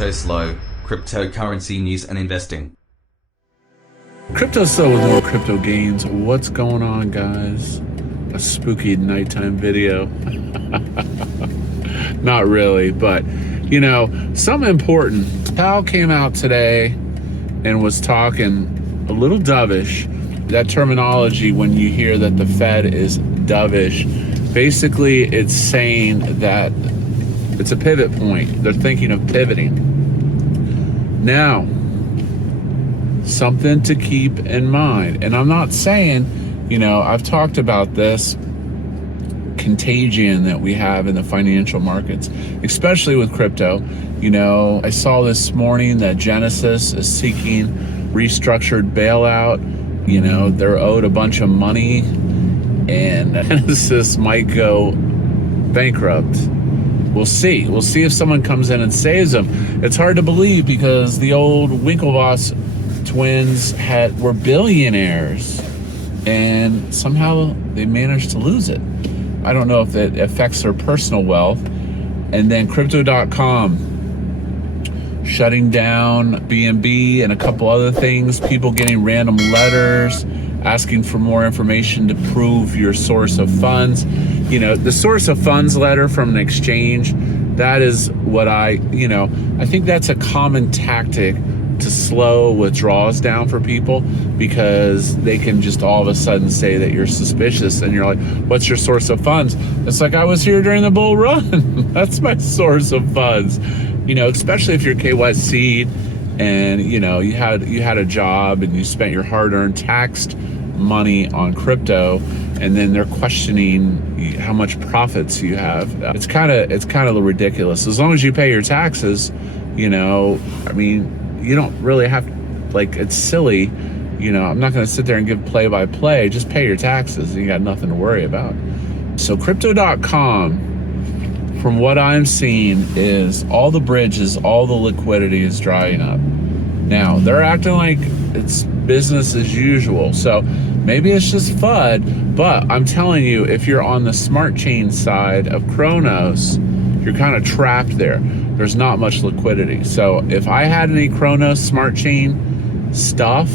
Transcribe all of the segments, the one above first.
Cryptoslo, cryptocurrency news and investing. Cryptoslo with more crypto gains. What's going on, guys? A spooky nighttime video. Not really, but you know, something important. Powell came out today and was talking a little dovish. That terminology, when you hear that the Fed is dovish, basically it's saying that it's a pivot point. They're thinking of pivoting. Now, something to keep in mind, and I'm not saying, you know, I've talked about this contagion that we have in the financial markets, especially with crypto. You know, I saw this morning that Genesis is seeking restructured bailout. You know, they're owed a bunch of money, and Genesis might go bankrupt. We'll see. We'll see if someone comes in and saves them. It's hard to believe because the old Winklevoss twins were billionaires, and somehow they managed to lose it. I don't know if it affects their personal wealth. And then Crypto.com shutting down BNB and a couple other things. People getting random letters asking for more information to prove your source of funds. You know, the source of funds letter from an exchange, that is what I think that's a common tactic to slow withdrawals down for people, because they can just all of a sudden say that you're suspicious, and you're like, what's your source of funds? It's like, I was here during the bull run. That's my source of funds. You know, especially if you're KYC'd and you know you had a job and you spent your hard-earned taxed money on crypto, and then they're questioning how much profits you have. It's kind of ridiculous. As long as you pay your taxes, you know, I mean, you don't really have, like, it's silly. You know, I'm not going to sit there and give play-by-play. Just pay your taxes. You got nothing to worry about. So Crypto.com, from what I'm seeing, is all the bridges, all the liquidity is drying up. Now, they're acting like it's business as usual. So maybe it's just FUD, but I'm telling you, if you're on the smart chain side of Kronos, you're kind of trapped there. There's not much liquidity. So if I had any Kronos smart chain stuff,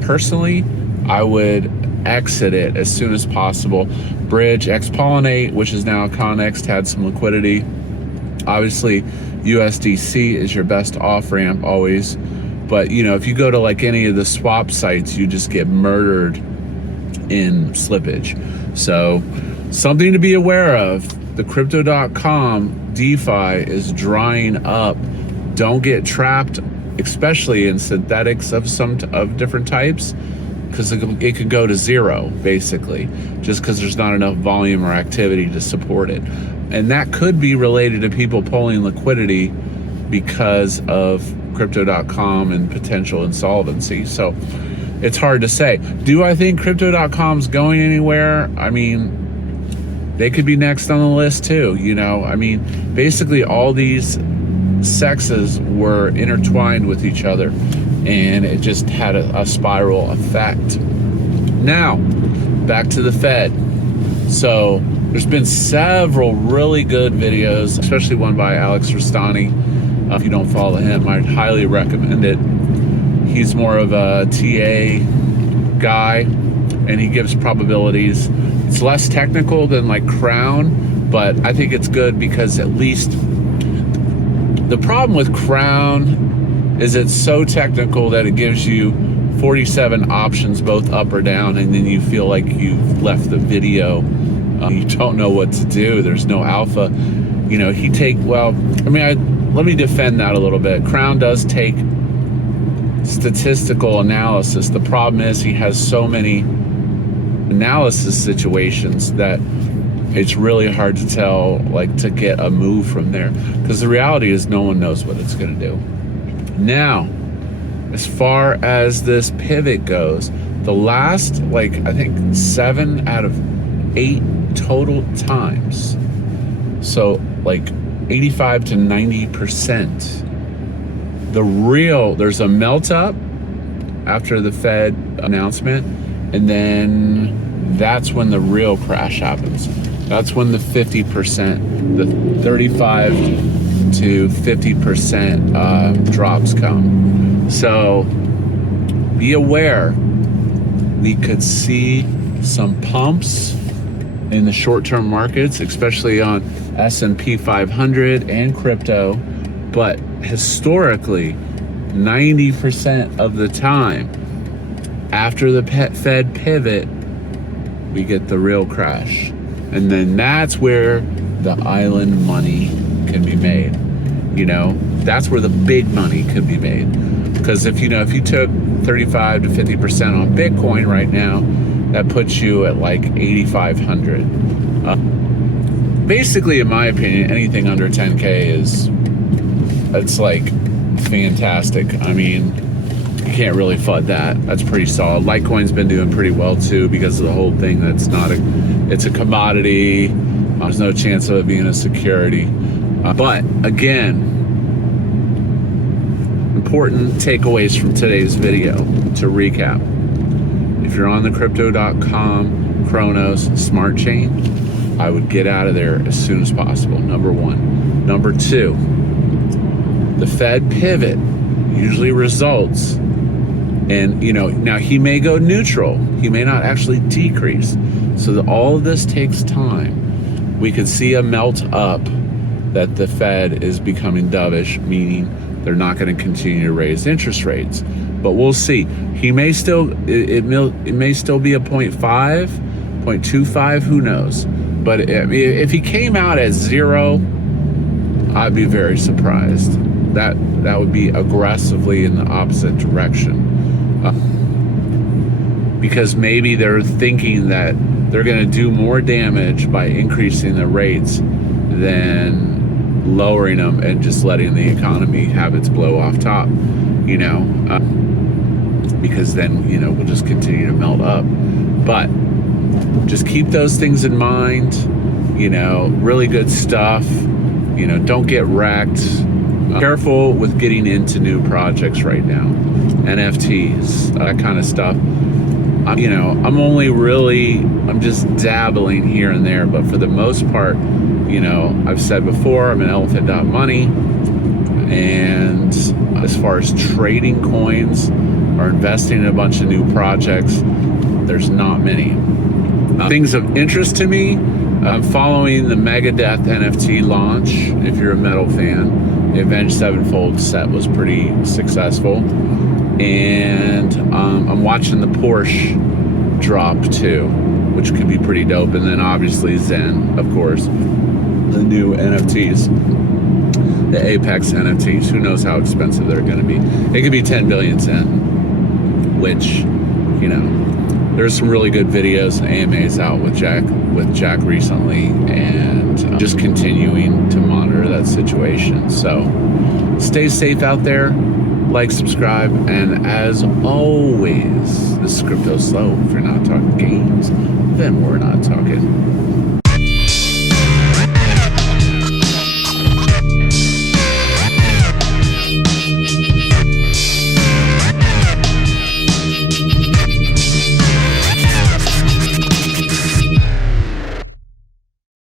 personally, I would exit it as soon as possible. Bridge, Xpollinate, which is now Connext, had some liquidity. Obviously, USDC is your best off-ramp always. But, you know, if you go to like any of the swap sites, you just get murdered in slippage. So something to be aware of. The Crypto.com DeFi is drying up. Don't get trapped, especially in synthetics of different types, because it could go to zero, basically, just because there's not enough volume or activity to support it. And that could be related to people pulling liquidity because of Crypto.com and potential insolvency. So it's hard to say. Do I think Crypto.com's going anywhere? I mean, they could be next on the list too, you know? I mean, basically all these sexes were intertwined with each other, and it just had a spiral effect. Now, back to the Fed. So there's been several really good videos, especially one by Alex Rastani. If you don't follow him, I'd highly recommend it. He's more of a TA guy, and he gives probabilities. It's less technical than like Crown, but I think it's good because at least the problem with Crown is it's so technical that it gives you 47 options, both up or down, and then you feel like you've left the video. You don't know what to do. There's no alpha. You know, let me defend that a little bit. Crown does take statistical analysis. The problem is he has so many analysis situations that it's really hard to tell, like, to get a move from there, because the reality is no one knows what it's going to do. Now, as far as this pivot goes, the last, like, I think 7 out of 8 total times, so like 85 to 90%, there's a melt up after the Fed announcement, and then that's when the real crash happens. That's when the 50%, the 35 to 50% drops come. So be aware, we could see some pumps in the short-term markets, especially on S&P 500 and crypto, but historically 90% of the time after the Fed pivot, we get the real crash. And then that's where the island money can be made. That's where the big money could be made. Because if you took 35 to 50% on Bitcoin right now, that puts you at like 8,500. Basically, in my opinion, anything under 10K it's like fantastic. I mean, you can't really FUD that. That's pretty solid. Litecoin's been doing pretty well too because of the whole thing that's it's a commodity. There's no chance of it being a security. But again, important takeaways from today's video to recap. If you're on the crypto.com Kronos smart chain, I would get out of there as soon as possible, number one. Number two, the Fed pivot usually results in, now he may go neutral, he may not actually decrease. So all of this takes time. We could see a melt up that the Fed is becoming dovish, meaning they're not going to continue to raise interest rates. But we'll see. He may still, it may still be a 0.5, 0.25, who knows? But if he came out at 0, I'd be very surprised. That would be aggressively in the opposite direction. Because maybe they're thinking that they're going to do more damage by increasing the rates than lowering them and just letting the economy have its blow off top, because then, we'll just continue to melt up. But just keep those things in mind, really good stuff, don't get wrecked. Careful with getting into new projects right now, NFTs, that kind of stuff. I'm just dabbling here and there, but for the most part, I've said before, I'm an elephant.money, and as far as trading coins or investing in a bunch of new projects, there's not many. Things of interest to me, I'm following the Megadeth NFT launch. If you're a metal fan, the Avenged Sevenfold set was pretty successful. And I'm watching the Porsche drop too, which could be pretty dope. And then obviously Zen, of course, the new NFTs, the Apex NFTs. Who knows how expensive they're going to be? It could be 10 billion Zen, which, there's some really good videos and AMAs out with Jack recently, and just continuing to monitor that situation. So stay safe out there. Like, subscribe, and as always, this is Cryptoslo. If you're not talking games, then we're not talking.